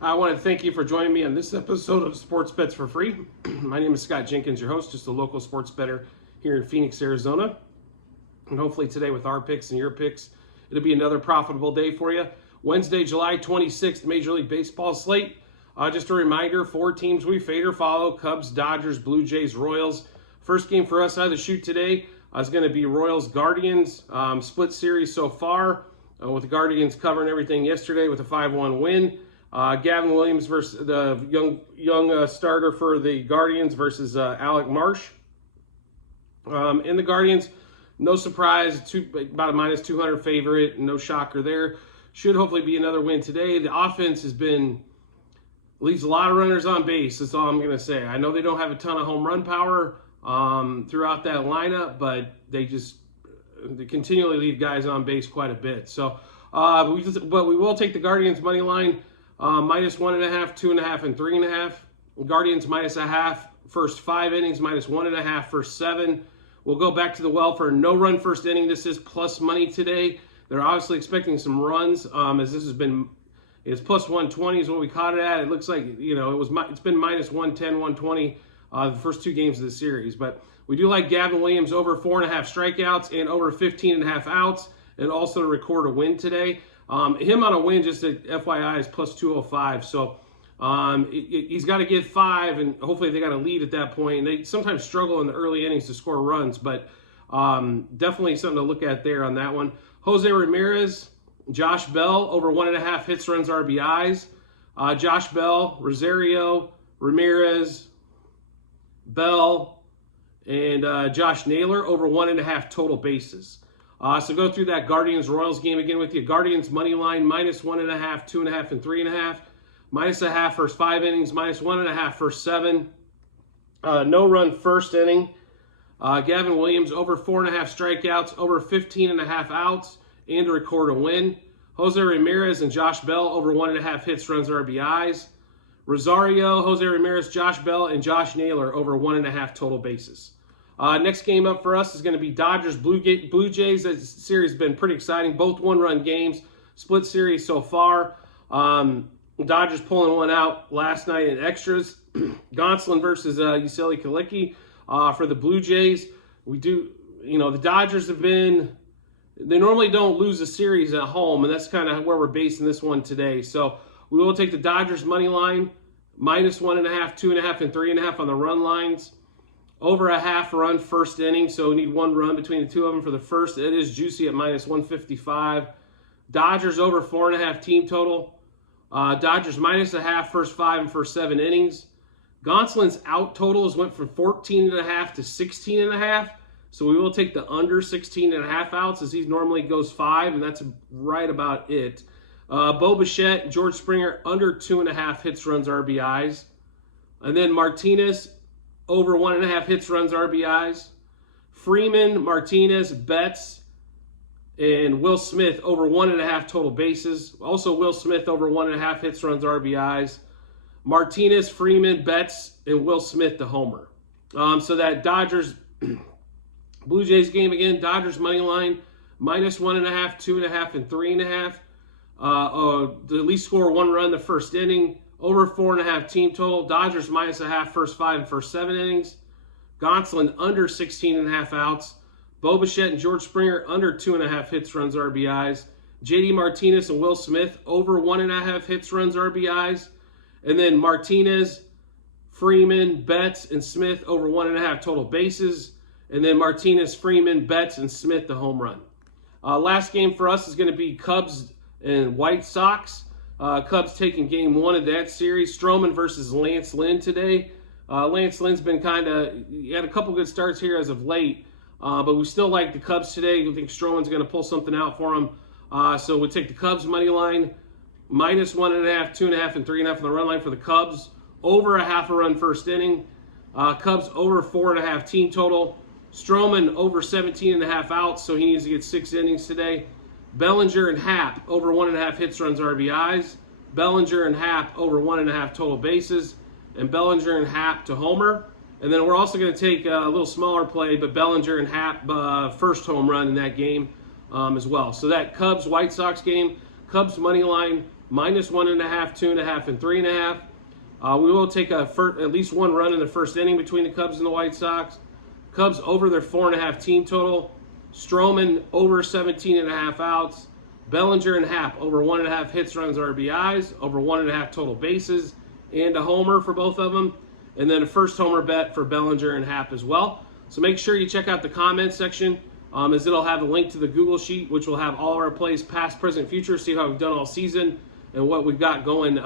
I want to thank you for joining me on this episode of Sports Bets for Free. My name is Scott Jenkins, your host, just a local sports bettor here in Phoenix, Arizona. And hopefully today with our picks and your picks, it'll be another profitable day for you. Wednesday, July 26th, Major League Baseball slate. Just a reminder, 4 teams we fade or follow: Cubs, Dodgers, Blue Jays, Royals. First game for us out of the chute today is going to be Royals-Guardians. Split series so far, with the Guardians covering everything yesterday with a 5-1 win. Gavin Williams versus the young starter for the Guardians versus Alec Marsh. In the Guardians, no surprise, about a minus 200 favorite, no shocker there. Should hopefully be another win today. The offense leaves a lot of runners on base. That's all I'm going to say. I know they don't have a ton of home run power throughout that lineup, but they continually leave guys on base quite a bit. So, but we will take the Guardians money line. Minus 1.5, 2.5, and 3.5. Guardians minus a half first 5 innings, minus 1.5 first 7. We'll go back to the well for a no-run first inning. This is plus money today. They're obviously expecting some runs, as this has been. It's plus 120 is what we caught it at. It looks like it's been minus 110, 120 the first 2 games of the series. But we do like Gavin Williams over 4.5 strikeouts and over 15.5 outs, and also to record a win today. Him on a win, just at FYI, is plus 205. So he's got to get 5, and hopefully they got a lead at that point. And they sometimes struggle in the early innings to score runs, but definitely something to look at there on that one. Jose Ramirez, Josh Bell, over 1.5 hits, runs, RBIs. Josh Bell, Rosario, Ramirez, Bell, and Josh Naylor, over 1.5 total bases. So go through that Guardians-Royals game again with you. Guardians money line, minus 1.5, 2.5, and 3.5. Minus a half first 5 innings, minus 1.5 first 7. No-run first inning. Gavin Williams over 4.5 strikeouts, over 15.5 outs, and to record a win. Jose Ramirez and Josh Bell over 1.5 hits, runs, RBIs. Rosario, Jose Ramirez, Josh Bell, and Josh Naylor over 1.5 total bases. Next game up for us is going to be Dodgers Blue Jays. This series has been pretty exciting. Both one-run games, split series so far. Dodgers pulling one out last night in extras. Gonsolin versus Yuseli Keuchel for the Blue Jays. The Dodgers they normally don't lose a series at home, and that's kind of where we're basing this one today. So we will take the Dodgers money line, minus 1.5, 2.5, and 3.5 on the run lines. Over a half run first inning, so we need 1 run between the 2 of them for the first. It is juicy at minus 155. Dodgers over 4.5 team total. Dodgers minus a half first 5 and first 7 innings. Gonsolin's out totals went from 14.5 to 16.5. So we will take the under 16.5 outs, as he normally goes 5, and that's right about it. Bo Bichette, George Springer under 2.5 hits, runs, RBIs. And then Martinez over 1.5 hits, runs, RBIs. Freeman, Martinez, Betts, and Will Smith over 1.5 total bases. Also Will Smith over 1.5 hits, runs, RBIs. Martinez, Freeman, Betts, and Will Smith the homer. So that Dodgers Blue Jays game again, Dodgers money line, minus 1.5, 2.5, and 3.5. The least score 1 run the first inning. Over 4.5 team total. Dodgers minus a half first 5 and first 7 innings. Gonsolin under 16.5 outs. Bo Bichette and George Springer under 2.5 hits, runs, RBIs. JD Martinez and Will Smith over 1.5 hits, runs, RBIs. And then Martinez, Freeman, Betts, and Smith over 1.5 total bases. And then Martinez, Freeman, Betts, and Smith the home run. Last game for us is going to be Cubs and White Sox. Cubs taking game 1 of that series. Stroman versus Lance Lynn today. Lance Lynn's been he had a couple good starts here as of late, but we still like the Cubs today. We think Stroman's going to pull something out for him. So we'll take the Cubs money line, minus 1.5, 2.5, and 3.5 on the run line for the Cubs. Over a half a run first inning. Cubs over 4.5 team total. Stroman over 17.5 outs, so he needs to get 6 innings today. Bellinger and Happ over 1.5 hits, runs, RBIs. Bellinger and Happ over 1.5 total bases. And Bellinger and Happ to homer. And then we're also going to take a little smaller play, but Bellinger and Happ first home run in that game as well. So that Cubs-White Sox game, Cubs money line -1.5, 2.5, and 3.5. We will take at least one run in the first inning between the Cubs and the White Sox. Cubs over their 4.5 team total. Stroman over 17.5 outs. Bellinger and Happ over 1.5 hits, runs, RBIs, over 1.5 total bases, and a homer for both of them. And then a first homer bet for Bellinger and Happ as well. So make sure you check out the comments section, as it'll have a link to the Google Sheet, which will have all our plays, past, present, future, see how we've done all season and what we've got going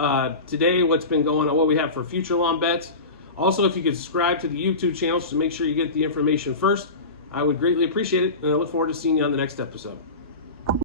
today, what's been going on, what we have for future long bets. Also, if you could subscribe to the YouTube channel to make sure you get the information first, I would greatly appreciate it, and I look forward to seeing you on the next episode.